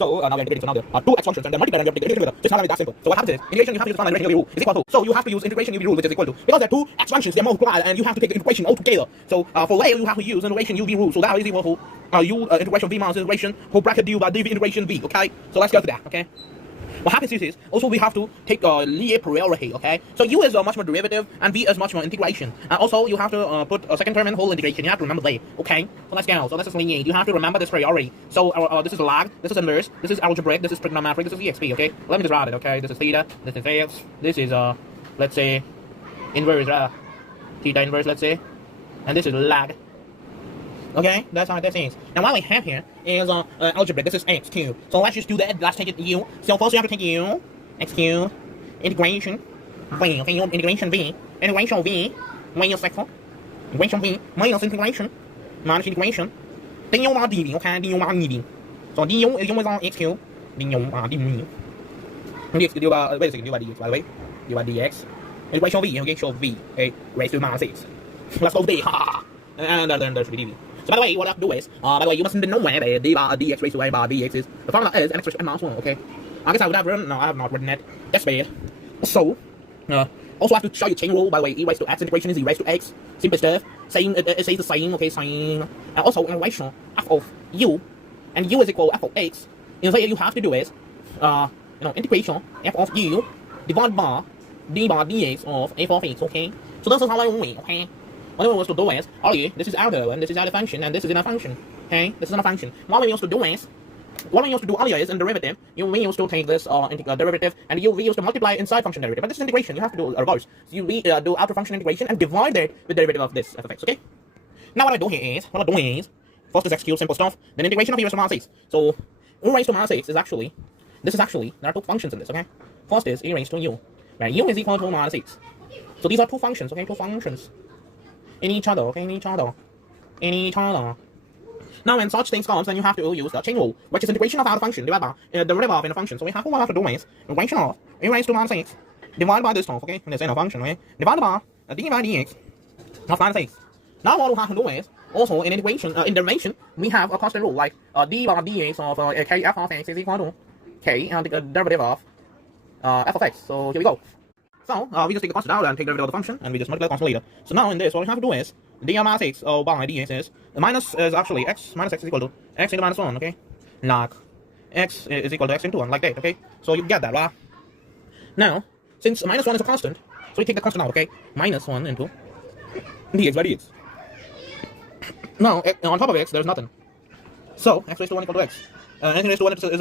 So now we're integrating some other two x functions and then multiply and integrate together. It's not that simple. So what happens is integration you have to use the integration rule is equal to. So you have to use integration UV rule which is equal to, because there are two x functions they're multiplied and you have to take the integration all together. So for A you have to use integration UV rule. So that is equal to u integration v minus integration whole bracket du by dv integration v. Okay. So let's go to that. Okay. What happens is also we have to take Lie priority, okay? So u is much more derivative and v is much more integration. And also you have to put a second term in whole integration. You have to remember that, okay? So let's go. So this is linear. You have to remember this priority. So this is log, this is inverse, this is algebraic, this is trigonometric, this is exp, okay? Let me just write it, okay? This is theta, this is x, this is let's say inverse, theta inverse, let's say, and this is log. Okay, that's how that is. Now what we have here is algebra. This is x cubed. So let's just do that. Let's take it u. So first you have to take u, x cubed, integration v. Okay, integration v, integration v minus x, integration v minus integration minus integration. du by dv. Okay, du by dv. So du is always on x cubed. du by dv. du by wait a second. du by dx by the way. du by dx. Integration v. Okay, so v. Okay, raised to minus 6. Let's go v. And then there's dv. So by the way, what I have to do is, by the way, you must know where d by dx raised to a by dx is. The formula is n expression minus 1, okay? I guess I would have written, no, I have not written it. That's bad. So, also I have to show you chain rule, by the way, e raised to x integration is e raised to x. Simple stuff. Same, it says the same, okay, same. And also, in relation f of u, and u is equal to f of x, you know, you have to do is, integration f of u divided by d by dx of f of x, okay? So this is how I win, okay? What we want to do is, this is outer, and this is outer function, and this is inner function. Okay, this is inner function. What we used to do is, earlier is in derivative. We used to take this derivative, and we used to multiply inside function derivative. But this is integration. You have to do a reverse. So you do outer function integration and divide it with derivative of this f of x. Okay. Now what I'm doing is, first is x cubed, simple stuff. Then integration of e raised to minus 6. So e raised to minus 6 is actually, there are two functions in this. Okay. First is e raised to u, where u is equal to minus 6. So these are two functions. Okay, two functions. In each other, okay, in each other. Now when such things comes, then you have to use the chain rule, which is integration of outer function divided by derivative of inner function. So what we have to do is integration of e raised to minus 6 divided by this stuff, okay, and this inner function, okay, divided by d by dx of minus 6. Now what we have to do is also in integration, in derivation, we have a constant rule like d by dx of k f of x is equal to k and the derivative of f of x. So here we go. So we just take the constant out and take the derivative of the function, and we just multiply the constant later. So now in this, what we have to do is d minus 6 by dx is the minus is actually x minus x is equal to x into minus 1, okay? Like x is equal to x into 1, like that, okay? So you get that, right? Now, since minus 1 is a constant, so we take the constant out, okay? Minus 1 into dx by dx. Now on top of x, there's nothing. So x raised to 1 equal to x. Anything raised to 1 is